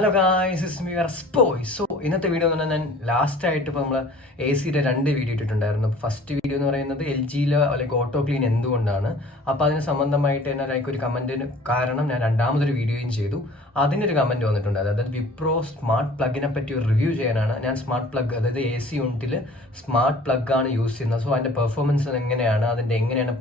Hello guys, it's me സ്പോയ്. So ഇന്നത്തെ video എന്ന് പറഞ്ഞാൽ ഞാൻ ലാസ്റ്റായിട്ട് ഇപ്പോൾ നമ്മൾ എ സിയുടെ 2 വീഡിയോ ഇട്ടിട്ടുണ്ടായിരുന്നു. ഫസ്റ്റ് വീഡിയോ എന്ന് പറയുന്നത് എൽ ജിയിലെ ലൈക്ക് ഓട്ടോ ക്ലീൻ എന്തുകൊണ്ടാണ്. അപ്പോൾ അതിന് സംബന്ധമായിട്ട് തന്നെ ലൈക്ക് ഒരു കമൻറ്റിന് കാരണം ഞാൻ രണ്ടാമതൊരു വീഡിയോയും ചെയ്തു. അതിനൊരു കമൻറ്റ് വന്നിട്ടുണ്ട്. അതായത് വിപ്രോ സ്മാർട്ട് പ്ലഗിനെ പറ്റി ഒരു റിവ്യൂ ചെയ്യാനാണ്. ഞാൻ സ്മാർട്ട് പ്ലഗ്, അതായത് എ സി യൂണിറ്റിൽ സ്മാർട്ട് പ്ലഗ് ആണ് യൂസ് ചെയ്യുന്നത്. സോ അതിൻ്റെ പെർഫോമൻസ് എങ്ങനെയാണ്, അതിൻ്റെ എങ്ങനെയാണ്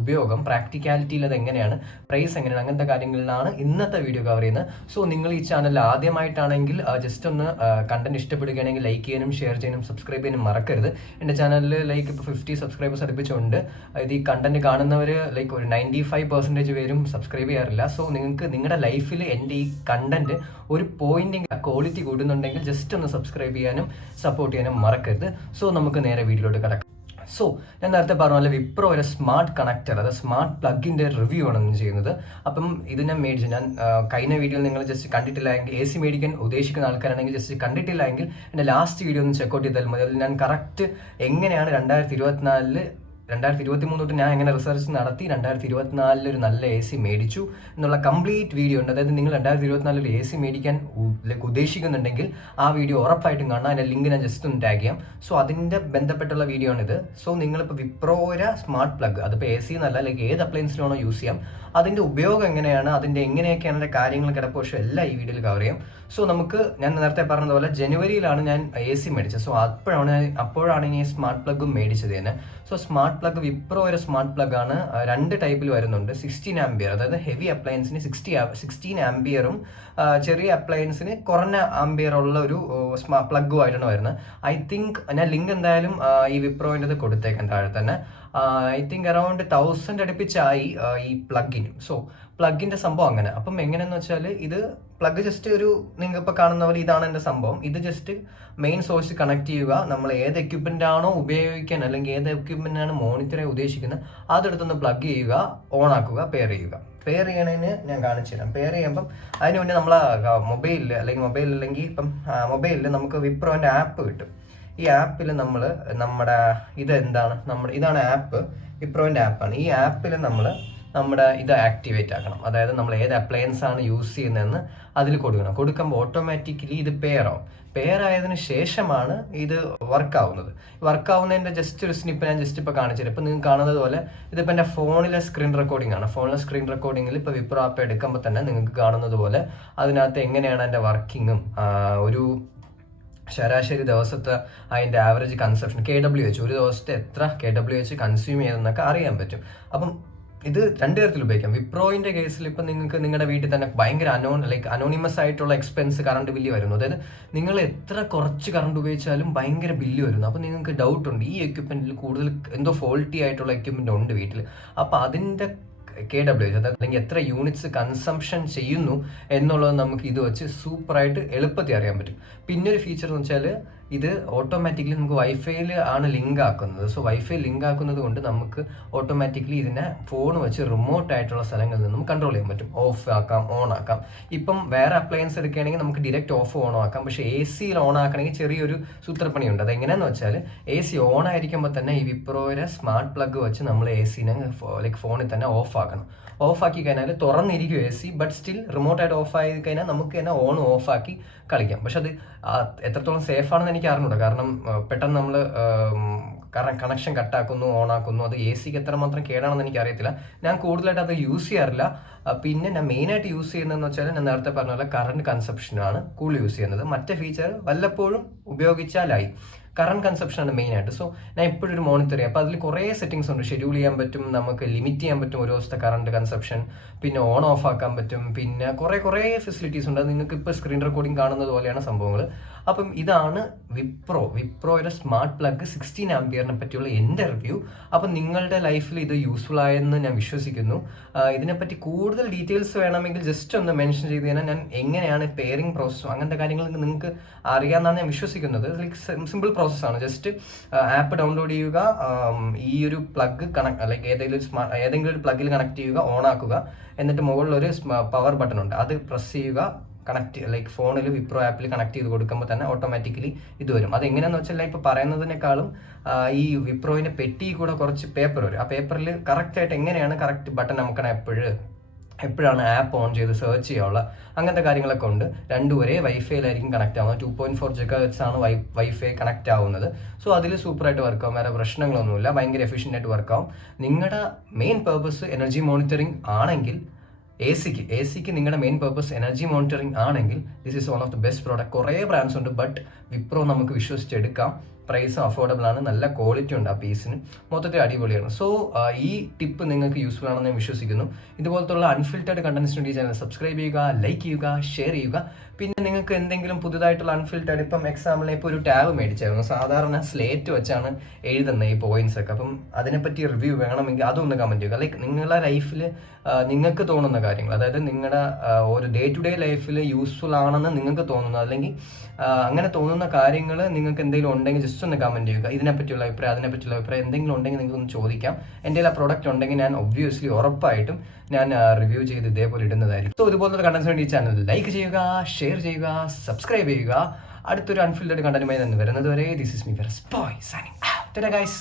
ഉപയോഗം, പ്രാക്ടിക്കാലിറ്റിയിൽ അത് എങ്ങനെയാണ്, പ്രൈസ് എങ്ങനെയാണ്, അങ്ങനത്തെ കാര്യങ്ങളിലാണ് ഇന്നത്തെ വീഡിയോ കവർ ചെയ്യുന്നത്. സോ നിങ്ങൾ ഈ ചാനൽ ആദ്യമായിട്ടാണെങ്കിൽ ജസ്റ്റ് ഒന്ന് കണ്ടന്റ് ഇഷ്ടപ്പെടുകയാണെങ്കിൽ ലൈക്ക് ചെയ്യാനും ഷെയർ ചെയ്യാനും സബ്സ്ക്രൈബ് ചെയ്യാനും മറക്കരുത്. എൻ്റെ ചാനലിൽ ലൈക്ക് ഇപ്പോൾ 50 സബ്സ്ക്രൈബേഴ്സ് അടുപ്പിച്ചുണ്ട്. ഇത് ഈ കണ്ടന്റ് കാണുന്നവർ ലൈക്ക് ഒരു 95% പേരും സബ്സ്ക്രൈബ് ചെയ്യാറില്ല. സോ നിങ്ങൾക്ക് നിങ്ങളുടെ ലൈഫിൽ എൻ്റെ ഈ കണ്ടന്റ് ഒരു പോയിന്റ് ക്വാളിറ്റി കൂടുന്നുണ്ടെങ്കിൽ ജസ്റ്റ് ഒന്ന് സബ്സ്ക്രൈബ് ചെയ്യാനും സപ്പോർട്ട് ചെയ്യാനും മറക്കരുത്. സോ നമുക്ക് നേരെ വീഡിയോയിലോട്ട് കിടക്കാം. സോ ഞാൻ നേരത്തെ പറഞ്ഞ പോലെ വിപ്രോ ഒരു സ്മാർട്ട് കണക്റ്റർ, അതായത് സ്മാർട്ട് പ്ലഗിൻ്റെ റിവ്യൂ ആണ് ഞാൻ ചെയ്യുന്നത്. അപ്പം ഇത് ഞാൻ മേടിച്ചു. ഞാൻ കഴിഞ്ഞ വീഡിയോയിൽ നിങ്ങൾ ജസ്റ്റ് കണ്ടിട്ടില്ല എങ്കിൽ, എ സി മേടിക്കാൻ ഉദ്ദേശിക്കുന്ന ആൾക്കാരാണെങ്കിൽ ജസ്റ്റ് കണ്ടിട്ടില്ല എങ്കിൽ എൻ്റെ ലാസ്റ്റ് വീഡിയോ ഒന്ന് ചെക്കൗട്ട് ചെയ്താൽ മതി. അതിൽ ഞാൻ കറക്റ്റ് എങ്ങനെയാണ് 2023 തൊട്ട് ഞാൻ എങ്ങനെ റിസർച്ച് നടത്തി 2024 ഒരു നല്ല എ സി മേടിച്ചു എന്നുള്ള കംപ്ലീറ്റ് വീഡിയോ ഉണ്ട്. അതായത് നിങ്ങൾ 2024 ഒരു എ സി മേടിക്കാൻ ഉദ്ദേശിക്കുന്നുണ്ടെങ്കിൽ ആ വീഡിയോ ഉറപ്പായിട്ടും കാണാം. അതിൻ്റെ ലിങ്ക് ഞാൻ ജസ്റ്റ് ഒന്ന് ടാഗ് ചെയ്യാം. സോ അതിൻ്റെ ബന്ധപ്പെട്ടുള്ള വീഡിയോ ആണിത്. സോ നിങ്ങളിപ്പോൾ വിപ്രോയുടെ സ്മാർട്ട് പ്ലഗ്, അതിപ്പോൾ എ സി എന്നല്ല, ലൈക്ക് ഏത് അപ്ലയൻസിലാണോ യൂസ് ചെയ്യാം, അതിൻ്റെ ഉപയോഗം എങ്ങനെയാണ്, അതിൻ്റെ എങ്ങനെയൊക്കെയാണ് അതിൻ്റെ കാര്യങ്ങൾ കിടപ്പോഷം എല്ലാം ഈ വീഡിയോയിൽ കവർ ചെയ്യാം. സോ നമുക്ക്, ഞാൻ നേരത്തെ പറഞ്ഞതുപോലെ ജനുവരിയിലാണ് ഞാൻ എ സി മേടിച്ചത്. സോ അപ്പോഴാണ് ഈ സ്മാർട്ട് പ്ലഗും മേടിച്ചത് തന്നെ. സോ സ്മാർട്ട് പ്ലഗ് വിപ്രോ ഒരു സ്മാർട്ട് പ്ലഗ് ആണ്. 2 ടൈപ്പിൽ വരുന്നുണ്ട്. 16 ആംബിയർ, അതായത് ഹെവി അപ്ലയൻസിന് 16 ആംബിയറും ചെറിയ അപ്ലയൻസിന് കുറഞ്ഞ ആംബിയർ ഉള്ള ഒരു പ്ലഗുമായിട്ടാണ് വരുന്നത്. ഐ തിങ്ക് ഞാൻ ലിങ്ക് എന്തായാലും ഈ വിപ്രോയിൻ്റെ കൊടുത്തേക്കാം താഴെ തന്നെ. ഐ തിങ്ക് അറൗണ്ട് 1000 അടുപ്പിച്ചായി ഈ പ്ലഗിന്. സോ പ്ലഗിൻ്റെ സംഭവം അങ്ങനെ. അപ്പം എങ്ങനെയെന്ന് വെച്ചാൽ ഇത് പ്ലഗ് ജസ്റ്റ് ഒരു, നിങ്ങൾ ഇപ്പോൾ കാണുന്ന പോലെ ഇതാണ് എൻ്റെ സംഭവം. ഇത് ജസ്റ്റ് മെയിൻ സോഴ്സ് കണക്ട് ചെയ്യുക. നമ്മൾ ഏത് എക്യുപ്മെൻ്റ് ആണോ ഉപയോഗിക്കാൻ, അല്ലെങ്കിൽ ഏത് എക്യുപ്മെൻ്റാണ് മോണിറ്ററെ ഉദ്ദേശിക്കുന്നത്, അതെടുത്തൊന്ന് പ്ലഗ് ചെയ്യുക, ഓൺ ആക്കുക, പെയർ ചെയ്യുക. പെയർ ചെയ്യണതിന് ഞാൻ കാണിച്ചു തരാം. പെയർ ചെയ്യുമ്പം അതിന് മുന്നേ നമ്മൾ മൊബൈലിൽ ഇപ്പം മൊബൈലിൽ നമുക്ക് വിപ്രോൻ്റെ ആപ്പ് കിട്ടും. ഈ ആപ്പിൽ നമ്മൾ ഇതാണ് ആപ്പ്, വിപ്രോൻ്റെ ആപ്പാണ്. ഈ ആപ്പിൽ നമ്മൾ ഇത് ആക്ടിവേറ്റ് ആക്കണം. അതായത് നമ്മൾ ഏത് അപ്ലയൻസ് ആണ് യൂസ് ചെയ്യുന്നതെന്ന് അതിൽ കൊടുക്കുമ്പോൾ ഓട്ടോമാറ്റിക്കലി ഇത് പെയർ ആവും. പെയർ ആയതിനു ശേഷമാണ് ഇത് വർക്കാവുന്നതിൻ്റെ ജസ്റ്റ് ഒരു സ്നിപ്പ് ഞാൻ ജസ്റ്റ് ഇപ്പോൾ കാണിച്ചിട്ട്. ഇപ്പം നിങ്ങൾക്ക് കാണുന്നത് പോലെ ഇതിപ്പോൾ എൻ്റെ ഫോണിലെ സ്ക്രീൻ റെക്കോർഡിംഗ് ആണ്. ഫോണിലെ സ്ക്രീൻ റെക്കോർഡിങ്ങിൽ ഇപ്പോൾ വിപ്രോ ആപ്പ് എടുക്കുമ്പോൾ തന്നെ നിങ്ങൾക്ക് കാണുന്നത് പോലെ അതിനകത്ത് എങ്ങനെയാണ് എൻ്റെ വർക്കിങ്ങും ഒരു ശരാശരി ദിവസത്തെ അതിൻ്റെ ആവറേജ് കൺസപ്ഷൻ KWH, ഒരു ദിവസത്തെ എത്ര KWH കൺസ്യൂം ചെയ്തെന്നൊക്കെ അറിയാൻ പറ്റും. അപ്പം ഇത് 2 തരത്തിൽ ഉപയോഗിക്കാം. വിപ്രോയിൻ്റെ കേസിൽ ഇപ്പം നിങ്ങൾക്ക് നിങ്ങളുടെ വീട്ടിൽ തന്നെ ഭയങ്കര അനോണിമസ് ആയിട്ടുള്ള എക്സ്പെൻസ് കറണ്ട് ബില്ല് വരുന്നു. അതായത് നിങ്ങൾ എത്ര കുറച്ച് കറണ്ട് ഉപയോഗിച്ചാലും ഭയങ്കര ബില്ല് വരുന്നു. അപ്പോൾ നിങ്ങൾക്ക് ഡൗട്ട് ഉണ്ട്, ഈ എക്യുപ്മെൻറ്റിൽ കൂടുതൽ എന്തോ ഫോൾട്ടി ആയിട്ടുള്ള എക്യുപ്മെൻ്റ് ഉണ്ട് വീട്ടിൽ. അപ്പോൾ അതിൻ്റെ KWH, അതായത് അല്ലെങ്കിൽ എത്ര യൂണിറ്റ്സ് കൺസംഷൻ ചെയ്യുന്നു എന്നുള്ളത് നമുക്ക് ഇത് വെച്ച് സൂപ്പറായിട്ട് എളുപ്പത്തിൽ അറിയാൻ പറ്റും. പിന്നെ ഒരു ഫീച്ചർ എന്ന് വെച്ചാൽ ഇത് ഓട്ടോമാറ്റിക്കലി നമുക്ക് വൈഫൈയിൽ ആണ് ലിങ്ക് ആക്കുന്നത്. സോ വൈഫൈ ലിങ്ക് ആക്കുന്നത് കൊണ്ട് നമുക്ക് ഓട്ടോമാറ്റിക്കലി ഇതിനെ ഫോൺ വെച്ച് റിമോട്ട് ആയിട്ടുള്ള സ്ഥലങ്ങളിൽ നിന്നും കൺട്രോൾ ചെയ്യാൻ പറ്റും. ഓഫ് ആക്കാം, ഓൺ ആക്കാം. ഇപ്പം വേറെ അപ്ലയൻസ് എടുക്കുകയാണെങ്കിൽ നമുക്ക് ഡയറക്റ്റ് ഓഫ് ഓൺ ആക്കാം. പക്ഷേ എ സിയിൽ ഓൺ ആക്കണമെങ്കിൽ ചെറിയൊരു സൂത്രപ്പണിയുണ്ട്. അതെങ്ങനെയാണെന്ന് വെച്ചാൽ എ സി ഓൺ ആയിരിക്കുമ്പോൾ തന്നെ ഈ വിപ്രോയുടെ സ്മാർട്ട് പ്ലഗ് വെച്ച് നമ്മൾ എ സിനെ ഫോണിൽ തന്നെ ഓഫ് ആക്കണം. ഓഫ് ആക്കി കഴിഞ്ഞാൽ തുറന്നിരിക്കും എ സി, ബട്ട് സ്റ്റിൽ റിമോട്ടായിട്ട് ഓഫ് ആയി കഴിഞ്ഞാൽ നമുക്ക് തന്നെ ഓൺ ഓഫ് ആക്കി കളിക്കാം. പക്ഷെ അത് എത്രത്തോളം സേഫ് ആണെന്ന് എനിക്ക് അറിഞ്ഞൂടാ. കാരണം പെട്ടെന്ന് നമ്മൾ കണക്ഷൻ കട്ടാക്കുന്നു, ഓൺ ആക്കുന്നു. അത് എ സിക്ക് എത്രമാത്രം കേടാണെന്ന് എനിക്ക് അറിയത്തില്ല. ഞാൻ കൂടുതലായിട്ട് അത് യൂസ് ചെയ്യാറില്ല. പിന്നെ ഞാൻ മെയിനായിട്ട് യൂസ് ചെയ്യുന്നതെന്ന് വെച്ചാൽ ഞാൻ നേരത്തെ പറഞ്ഞ പോലെ കറണ്ട് കൺസപ്ഷനാണ് കൂടുതൽ യൂസ് ചെയ്യുന്നത്. മറ്റേ ഫീച്ചർ വല്ലപ്പോഴും ഉപയോഗിച്ചാലായി. കറണ്ട് കൺസപ്ഷനാണ് മെയിനായിട്ട്. സോ ഞാൻ എപ്പോഴും ഒരു മോണിറ്റർ ചെയ്യും. അപ്പോൾ അതിൽ കുറേ സെറ്റിങ്സ് ഉണ്ട്. ഷെഡ്യൂൾ ചെയ്യാൻ പറ്റും, നമുക്ക് ലിമിറ്റ് ചെയ്യാൻ പറ്റും ഒരു ദിവസത്തെ കറണ്ട് കൺസപ്ഷൻ, പിന്നെ ഓൺ ഓഫ് ആക്കാൻ പറ്റും, പിന്നെ കുറേ ഫെസിലിറ്റീസ് ഉണ്ട്. നിങ്ങൾക്ക് ഇപ്പോൾ സ്ക്രീൻ റെക്കോർഡിംഗ് കാണുന്നത് പോലെയാണ് സംഭവങ്ങൾ. അപ്പം ഇതാണ് വിപ്രോയുടെ സ്മാർട്ട് പ്ലഗ് 16 ആംബിയറിനെ പറ്റിയുള്ള എൻ്റെ റിവ്യൂ. അപ്പം നിങ്ങളുടെ ലൈഫിൽ ഇത് യൂസ്ഫുൾ ആയെന്ന് ഞാൻ വിശ്വസിക്കുന്നു. ഇതിനെപ്പറ്റി കൂടുതൽ ഡീറ്റെയിൽസ് വേണമെങ്കിൽ ജസ്റ്റ് ഒന്ന് മെൻഷൻ ചെയ്ത് കഴിഞ്ഞാൽ ഞാൻ എങ്ങനെയാണ് പെയറിംഗ് പ്രോസസ്സും അങ്ങനത്തെ കാര്യങ്ങൾ നിങ്ങൾക്ക് അറിയാമെന്നാണ് ഞാൻ വിശ്വസിക്കുന്നത്. ലൈക്ക് സിമ്പിൾ പ്രോസസ്സാണ്. ജസ്റ്റ് ആപ്പ് ഡൗൺലോഡ് ചെയ്യുക, ഈ ഒരു പ്ലഗ് ഏതെങ്കിലും ഒരു പ്ലഗിൽ കണക്ട് ചെയ്യുക, ഓൺ ആക്കുക, എന്നിട്ട് മുകളിലൊരു പവർ ബട്ടൺ ഉണ്ട്, അത് പ്രസ് ചെയ്യുക. ഫോണിൽ വിപ്രോ ആപ്പിൽ കണക്ട് ചെയ്ത് കൊടുക്കുമ്പോൾ തന്നെ ഓട്ടോമാറ്റിക്കലി ഇത് വരും. അതെങ്ങനെയാണെന്ന് വെച്ചാൽ ഇപ്പോൾ പറയുന്നതിനേക്കാളും ഈ വിപ്രോയിൻ്റെ പെട്ടി കൂടെ കുറച്ച് പേപ്പർ വരും. ആ പേപ്പറിൽ കറക്റ്റായിട്ട് എങ്ങനെയാണ് കറക്റ്റ് ബട്ടൺ നമുക്കാണ് എപ്പോഴും എപ്പോഴാണ് ആപ്പ് ഓൺ ചെയ്ത് സെർച്ച് ചെയ്യാനുള്ള അങ്ങനത്തെ കാര്യങ്ങളൊക്കെ ഉണ്ട്. രണ്ടും ഒരേ വൈഫൈയിലായിരിക്കും കണക്ട് ആവുന്നത്. 2.4 GHz ആണ് വൈഫൈ കണക്ട് ആവുന്നത്. സോ അതിൽ സൂപ്പറായിട്ട് വർക്ക് ആവും, വേറെ പ്രശ്നങ്ങളൊന്നുമില്ല, ഭയങ്കര എഫിഷ്യൻ്റ് ആയിട്ട് വർക്ക് ആവും. നിങ്ങളുടെ മെയിൻ പേർപ്പസ് എനർജി മോണിറ്ററിംഗ് ആണെങ്കിൽ എ സിക്ക് നിങ്ങളുടെ മെയിൻ പേർപ്പസ് എനർജി മോണിറ്ററിംഗ് ആണെങ്കിൽ this is one of the best product. കുറേ ബ്രാൻഡ്സ് ഉണ്ട്, ബട്ട് വിപ്രോ നമുക്ക് വിശ്വസിച്ചെടുക്കാം. പ്രൈസ് അഫോർഡബിൾ ആണ്, നല്ല ക്വാളിറ്റി ഉണ്ട് ആ പീസിന്, മൊത്തത്തിൽ അടിപൊളിയാണ്. സോ ഈ ടിപ്പ് നിങ്ങൾക്ക് യൂസ്ഫുൾ ആണെന്ന് ഞാൻ വിശ്വസിക്കുന്നു. ഇതുപോലത്തുള്ള അൺഫിൽറ്റർഡ് കണ്ടന്റ്സിന് വേണ്ടി ചാനൽ സബ്സ്ക്രൈബ് ചെയ്യുക, ലൈക്ക് ചെയ്യുക, ഷെയർ ചെയ്യുക. പിന്നെ നിങ്ങൾക്ക് എന്തെങ്കിലും പുതുതായിട്ടുള്ള അൺഫിൽറ്റർഡ്, ഇപ്പം എക്സാമ്പിളിന് ഇപ്പോൾ ഒരു ടാബ് മേടിച്ചായിരുന്നു, സാധാരണ സ്ലേറ്റ് വെച്ചാണ് എഴുതുന്നത് ഈ പോയിന്റ്സ് ഒക്കെ. അപ്പം അതിനെപ്പറ്റി റിവ്യൂ വേണമെങ്കിൽ അതൊന്ന് കമൻറ്റ് ചെയ്യുക. ലൈക്ക് നിങ്ങളുടെ ലൈഫിൽ നിങ്ങൾക്ക് തോന്നുന്ന കാര്യങ്ങൾ, അതായത് നിങ്ങളുടെ ഒരു ഡേ ടു ഡേ ലൈഫിൽ യൂസ്ഫുൾ ആണെന്ന് നിങ്ങൾക്ക് തോന്നുന്നത്, അല്ലെങ്കിൽ അങ്ങനെ തോന്നുന്ന കാര്യങ്ങൾ നിങ്ങൾക്ക് എന്തെങ്കിലും ഉണ്ടെങ്കിൽ ജസ്റ്റ് ഒന്ന് കമൻറ്റ് ചെയ്യുക. ഇതിനെപ്പറ്റിയുള്ള അഭിപ്രായം, അതിനെപ്പറ്റിയുള്ള അഭിപ്രായം എന്തെങ്കിലും ഉണ്ടെങ്കിൽ നിങ്ങൾക്ക് ഒന്ന് ചോദിക്കാം. എൻ്റെ ആ പ്രോഡക്റ്റ് ഉണ്ടെങ്കിൽ ഞാൻ ഒബ്വിയസ്ലി ഉറപ്പായിട്ടും ഞാൻ റിവ്യൂ ചെയ്ത് ഇതേപോലെ ഇടുന്നതായിരിക്കും. സോ ഇതുപോലത്തെ കണ്ടന്റ്സിന് വേണ്ടി ഈ ചാനൽ ലൈക്ക് ചെയ്യുക, ഷെയർ ചെയ്യുക, സബ്സ്ക്രൈബ് ചെയ്യുക. അടുത്തൊരു അൺഫിൽറ്റഡ് കണ്ടന്റുമായി വരുന്നത് വരെ this is me versus boy signing out. Tata guys.